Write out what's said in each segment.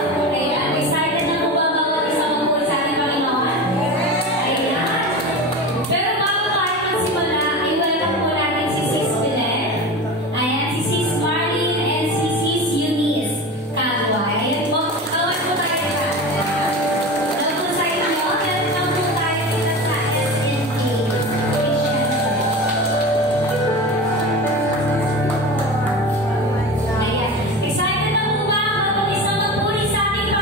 Ayan, excited na po ba bawat isa magpuri sa ating Panginoon? Ayan. Pero bago tayo magsimula, i-welcome po natin si Sis Belen. Ayan, si Sis Marlene and si Sis Eunice Kagwa. Ayan po, kawat po tayo na. Hello po sa inyo. Welcome po tayo dito sa SNA Christian Church. Ayan. Excited na po ba bawat isa magpuri sa ating Panginoon?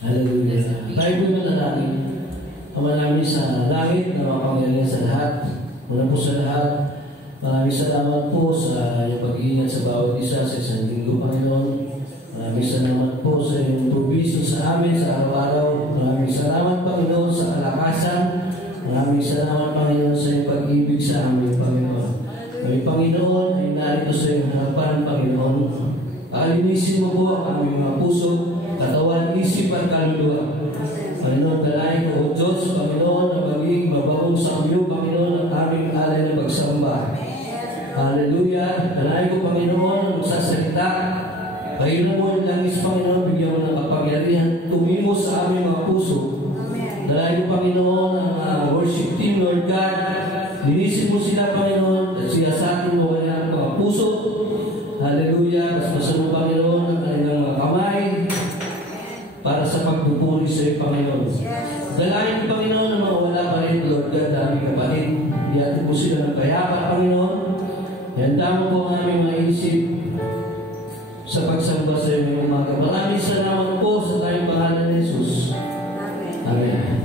Hallelujah. Tayo po manalangin. Ama namin sa langit na makapangyarihan sa lahat. Muna po sa lahat, maraming salamat po sa iyong pag-iingat sa bawat isa sa isang linggo, Panginoon. Maraming salamat po sa iyong provision sa amin sa araw-araw. Maraming salamat, Panginoon, sa kalakasan. Maraming salamat, Panginoon, sa iyong pag-ibig sa amin, Panginoon. Kami, Panginoon, ay narito sa iyong harapan, Panginoon. Alinisin mo po ang aming mga puso, katawan, isip at kaluluwa. Panginoon, dalahin ko, O Diyos, Panginoon, na maging mabaon sa iyo, Panginoon, ang aming alay na pagsamba. Hallelujah. Dalahin ko, Panginoon, ang sasalita. Pahilan mo yung langis, Panginoon, bigyan mo ng kapangyarihan, tumimos sa aming mga puso. Dalahin ko, Panginoon, ang worship team, Lord God. Linisin mo sila, Panginoon, at sila sa atin mo kanyang mga puso. Hallelujah. Basbasan mo, Panginoon, ang kanilang mga kamay para sa pagpupuri sa iyo, Panginoon. Dalahin ko, Panginoon, ang mga wala pa rin, Lord God, na aming kapatid. Iyatin po sila ng kayapa, Panginoon. Handa mo po ang aming maisip sa pagsamba sa iyo ngayong umaga. Maraming salamat po sa tayong pangalan ni Jesus. Amen.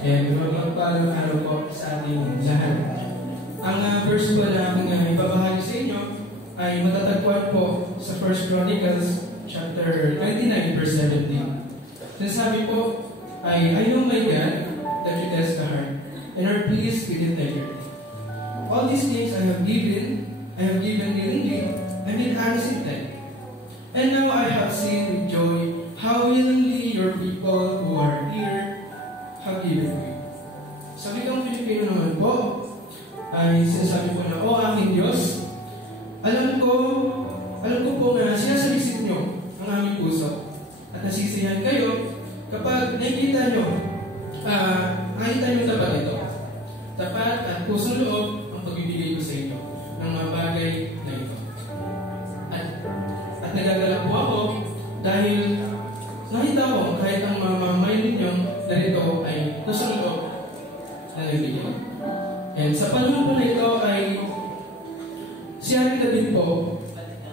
And magpapaalam araw po sa ating lahat. Ang verse po na aking ibabahagi sa inyo ay matatagpuan po sa 1 Chronicles chapter 29 verse 17. Sinasabi po ay, I know my God that you test the heart and are pleased with integrity. All these things I have given willingly and with honest intent. And now I have seen with joy how willingly your people who are here have given you. Sa wikang Pilipino naman po, ay sinasabi po na, O aking Diyos, alam ko po na sinasalisit nyo ang aming puso at nasisihan kayo kapag nakikita nyo tapat ito. Tapat at pusong loob ang pagbibigay ko sa inyo ng mga bagay na ito. At nagagalak po ako dahil nakita ko kahit ang mga mamayin ninyo narito ay pusong loob na nagbigay. And sa panahon po na ito ay si Haring David po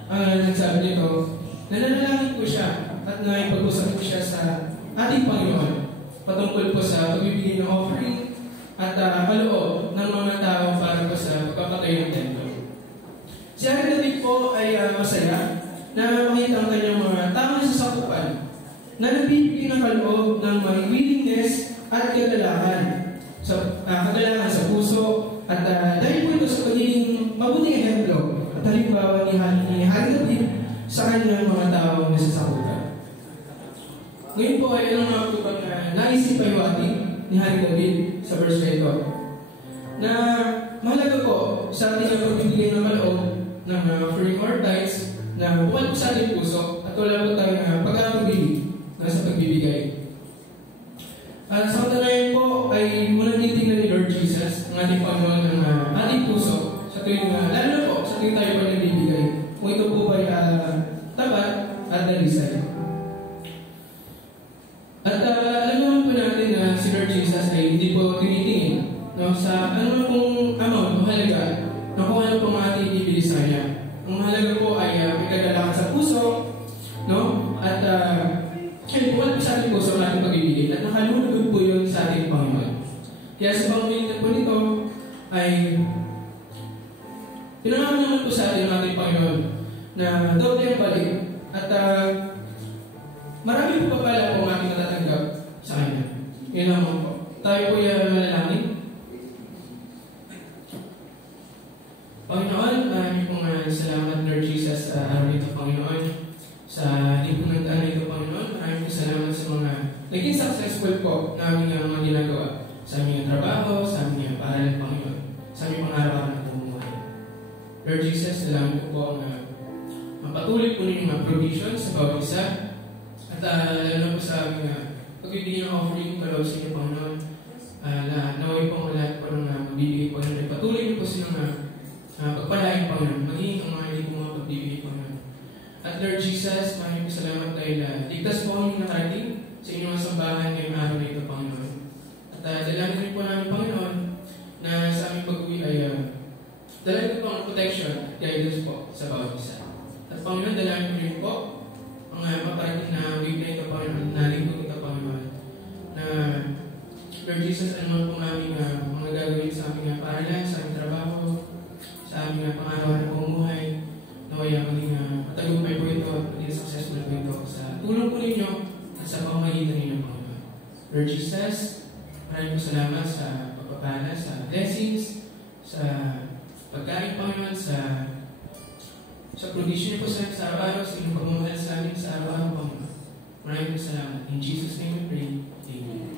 ang nagsabi nito, nananalangin po siya at naipag-usap po siya sa ating Panginoon patungkol po sa pagbibigay ng offering at kaloob ng mga tao para po sa pagpapatayo ng templo. Si Haring David po ay masaya na makita ang kanyang mga tamang sasakupan na nagbibigay ng kaloob ng may willingness at kagalakan sa puso at dahil po ito sa pagiging mabuting ehemplo at halimbawa ni Haring David sa kanyang mga taong nasasakupan. Ngayon po ay anong mga tupag na naisip pahiwati ni Haring David sa verse na ito na mahalaga po sa ating pagbibigay ng kaloob ng offering or tithes na bukal po sa ating puso at wala po tayong pag-aapagili sa pagbibigay. Sa katanayan po ay munang titignan ni Lord Jesus ang ating Panginoon ng ating puso sa tuwing, lalo na po sa tuwing tayo pa nagbibigay. Kung ito po ay tapat at dalisay. At alam naman po natin na si Lord Jesus ay hindi po tinitingin sa ano pong amount o halaga na kung ano pong ating ibibili sa Kanya. Ang halaga po ay may kagalakan sa puso, at buwan po sa ating puso ang ating pagbibigay at nakalulugod po yun sa ating Panginoon. Kaya sa pangungalitan po nito ay pinangaman naman po sa ating Panginoon na doble ang balik at marami po pala po ang ating natatanggap sa Kanya. Yun naman po. Tayo po yung manalangin. Panginoon, marami pong salamat Lord Jesus sa araw nito, Panginoon. Sa lipunang daan na ito, Panginoon, maraming po salamat sa mga naging successful po namin mga ginagawa sa aming trabaho, sa aming paaralan, Panginoon, sa aming pang-araw-araw na tumuhay. Lord Jesus, salamat po ang patuloy po ninyong mga provisions sa bawat isa at lalo na po sa aming pagbibigay ng offering kaloob sa inyo, Panginoon. Naway po ang lahat po ng magbibigay po ng patuloy niyo po silang pagpalain, Panginoon, maging ang mga hindi po mga pagbibigay, Panginoon. At Lord Jesus, maraming salamat dahil ligtas po kami nakarating sa inyong sambahan ngayong araw na ito, Panginoon. At dalangin rin po namin, Panginoon, na sa aming pag-uwi ay dalangin po ang protection at guidance po sa bawat isa. At Panginoon, dalangin rin po ang maparating na week na ito, Panginoon, na lingkod ito, Panginoon, na Lord Jesus, ano po aming mga gagawin sa aming paaralan, sa aming trabaho, sa aming pang-araw na pumuhay, nawaya maging matagumpay po ito at maging successful po ito sa tulong po ninyo at sa pamamagitan ninyo, Panginoon. Lord Jesus, maraming po salamat sa pagpapala, sa blessings, sa pagkain, Panginoon, sa provision niyo po sa araw-araw, sa inyong pagmamahal sa amin sa araw-araw, Panginoon. Maraming po salamat. In Jesus' name we pray. Amen.